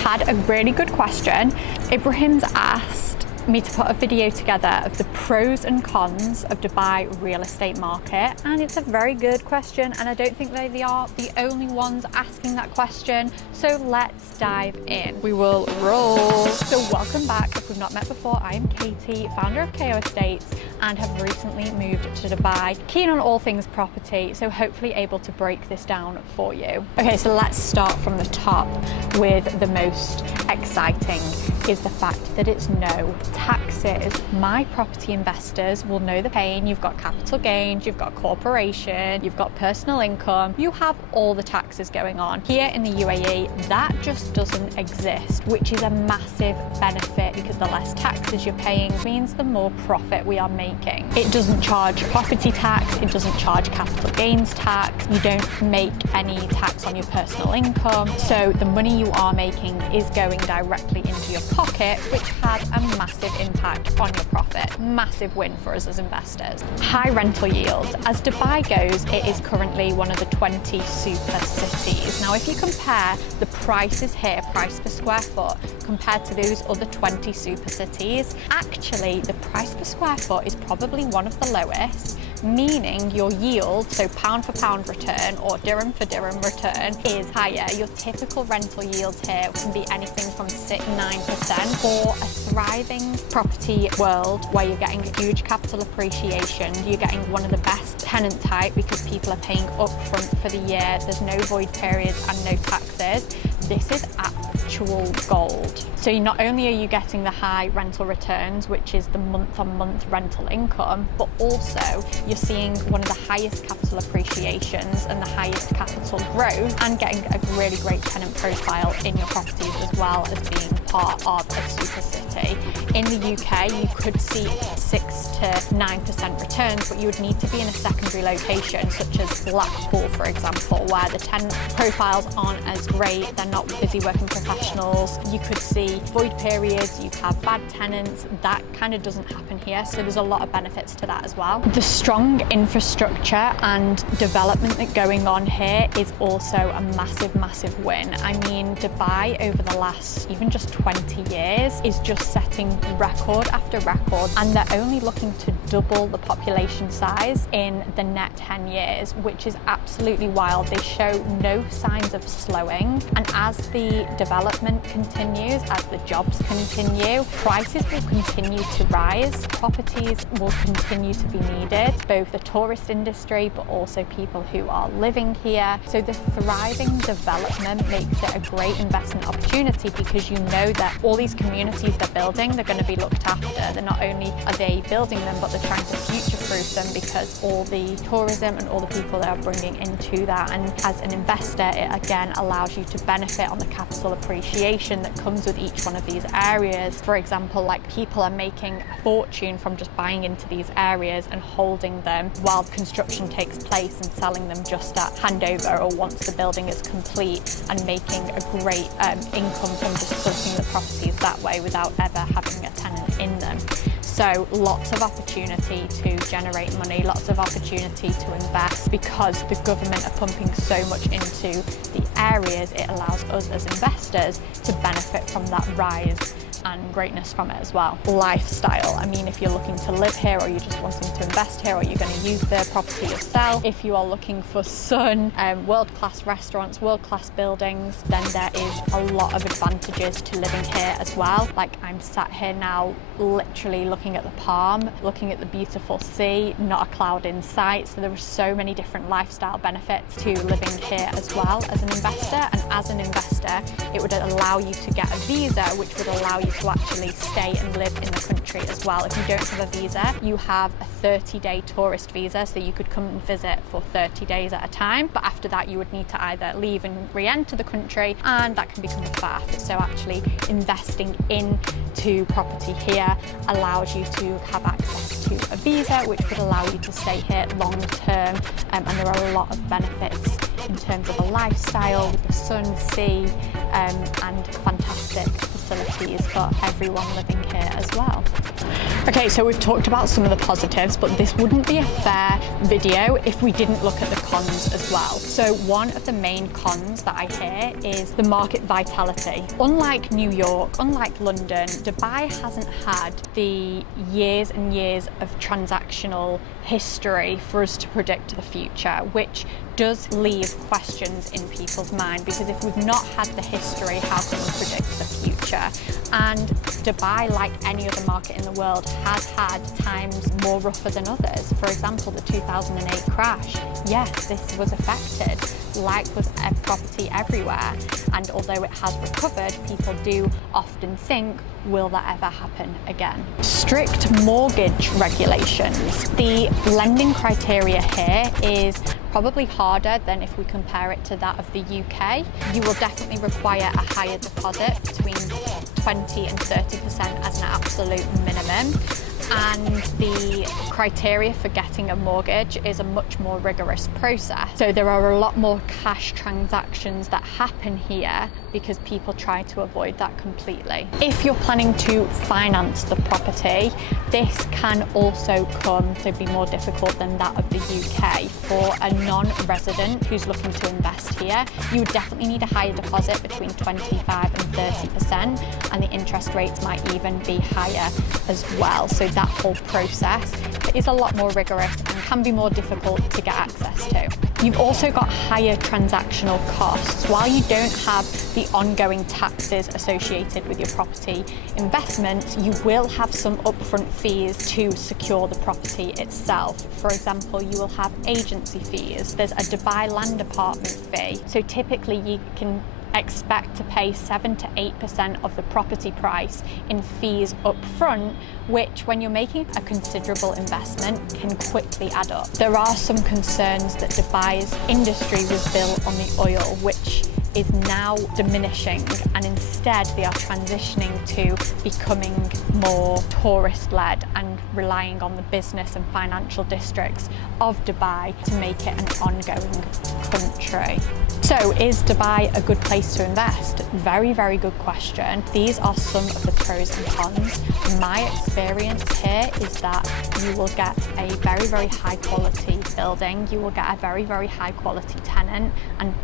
had a really good question. Ibrahim's asked me to put a video together of the pros and cons of Dubai real estate market, and it's a very good question, and I don't think they are the only ones asking that question, so let's dive in. We will roll. So welcome back. If we've not met before, I am Katie, founder of KO Estates, and have recently moved to Dubai, keen on all things property, so hopefully able to break this down for you. Okay, so let's start from the top with the most exciting is the fact that it's no taxes. My property investors will know the pain. You've got capital gains, you've got corporation, you've got personal income, you have all the taxes going on. Here in the UAE, that just doesn't exist, which is a massive benefit because the less taxes you're paying means the more profit we are making. It doesn't charge property tax, it doesn't charge capital gains tax, you don't make any tax on your personal income, so the money you are making is going directly into your pocket, which has a massive impact on your profit. Massive win for us as investors. High rental yields. As Dubai goes, it is currently one of the 20 super cities. Now, if you compare the prices here, price per square foot, compared to those other 20 super cities, actually the price per square foot is probably one of the lowest, meaning your yield, so pound for pound return or dirham for dirham return, is higher. Your typical rental yields here can be anything from 6-9%. For a thriving property world where you're getting huge capital appreciation, you're getting one of the best tenant type because people are paying upfront for the year, there's no void periods and no taxes. This is actual gold. So not only are you getting the high rental returns, which is the month-on-month rental income, but also you're seeing one of the highest capital appreciations and the highest capital growth, and getting a really great tenant profile in your properties as well as being part of a super city. In the UK, you could see 6 to 9% returns, but you would need to be in a secondary location, such as Blackpool, for example, where the tenant profiles aren't as great, they're not busy working professionals. You could see void periods, you have bad tenants. That kind of doesn't happen here, so there's a lot of benefits to that as well. The strong infrastructure and development that's going on here is also a massive win. I mean, Dubai over the last even just 20 years is just setting record after record, and they're only looking to double the population size in the next 10 years, which is absolutely wild. They show no signs of slowing, and as the development continues, as the jobs continue, prices will continue to rise, properties will continue to be needed, both the tourist industry but also people who are living here. So the thriving development makes it a great investment opportunity because you know that all these communities they're building, they're going to be looked after. They're not only are they building them, but they're trying to future-proof them because all the tourism and all the people they are bringing into that. And as an investor, it again allows you to benefit on the capital appreciation that comes with each one of these areas. For example, like people are making a fortune from just buying into these areas and holding them while construction takes place and selling them just at handover or once the building is complete, and making a great income from just flipping the properties that way without ever having a tenant in them. So lots of opportunity to generate money, lots of opportunity to invest because the government are pumping so much into the areas. It allows us as investors to benefit from that rise and greatness from it as well. Lifestyle, I mean, if you're looking to live here or you're just wanting to invest here or you're going to use the property yourself, if you are looking for sun, world-class restaurants, world-class buildings, then there is a lot of advantages to living here as well. Like I'm sat here now literally looking at the palm, looking at the beautiful sea, not a cloud in sight. So there are so many different lifestyle benefits to living here as well as an investor. And as an investor, it would allow you to get a visa, which would allow you to actually stay and live in the country as well. If you don't have a visa, you have a 30-day tourist visa, so you could come and visit for 30 days at a time, but after that you would need to either leave and re-enter the country, and that can become a faff. So actually investing into property here allows you to have access to a visa, which would allow you to stay here long term, and there are a lot of benefits in terms of a lifestyle with the sun, sea, and fantastic facilities facilities for everyone living here as well. Okay, so we've talked about some of the positives, but this wouldn't be a fair video if we didn't look at the cons as well. So one of the main cons that I hear is the market vitality. Unlike New York, unlike London, Dubai hasn't had the years and years of transactional history for us to predict the future, which does leave questions in people's mind, because if we've not had the history, how can we predict the future? And Dubai, like any other market in the world, has had times more rougher than others. For example, the 2008 crash. Yes, this was affected, like was property everywhere. And although it has recovered, people do often think, will that ever happen again? Strict mortgage regulations. The lending criteria here is probably harder than if we compare it to that of the UK. You will definitely require a higher deposit, between 20 and 30% as an absolute minimum. And the criteria for getting a mortgage is a much more rigorous process. So there are a lot more cash transactions that happen here because people try to avoid that completely. If you're planning to finance the property, this can also come to be more difficult than that of the UK. For a non-resident who's looking to invest here, you would definitely need a higher deposit, between 25 and 30%, and the interest rates might even be higher as well. So that whole process is a lot more rigorous and can be more difficult to get access to. You've also got higher transactional costs. While you don't have the ongoing taxes associated with your property investments, you will have some upfront fees to secure the property itself. For example, you will have agency fees. There's a Dubai Land Apartment fee. So typically you can expect to pay 7 to 8% of the property price in fees up front, which when you're making a considerable investment can quickly add up. There are some concerns that Dubai's industry was built on the oil, which is now diminishing, and instead they are transitioning to becoming more tourist-led and relying on the business and financial districts of Dubai to make it an ongoing country. So is Dubai a good place to invest? Very, very good question. These are some of the pros and cons. My experience here is that you will get a very, very high quality building, you will get a very, very high quality tenant, and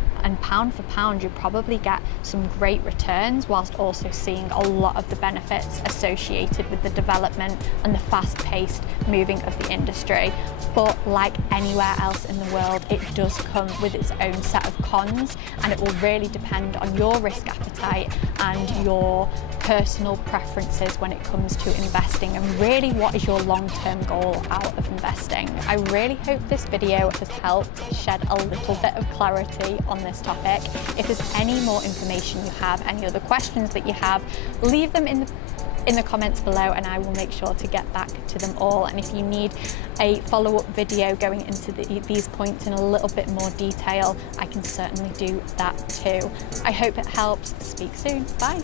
pound for pound you probably get some great returns, whilst also seeing a lot of the benefits associated with the development and the fast-paced moving of the industry. But like anywhere else in the world, it does come with its own set of cons, and it will really depend on your risk appetite and your personal preferences when it comes to investing, and really what is your long-term goal out of investing. I really hope this video has helped shed a little bit of clarity on this topic. If there's any more information you have, any other questions that you have, leave them in the comments below and I will make sure to get back to them all. And if you need a follow-up video going into these points in a little bit more detail, I can certainly do that too. I hope it helps. Speak soon. Bye.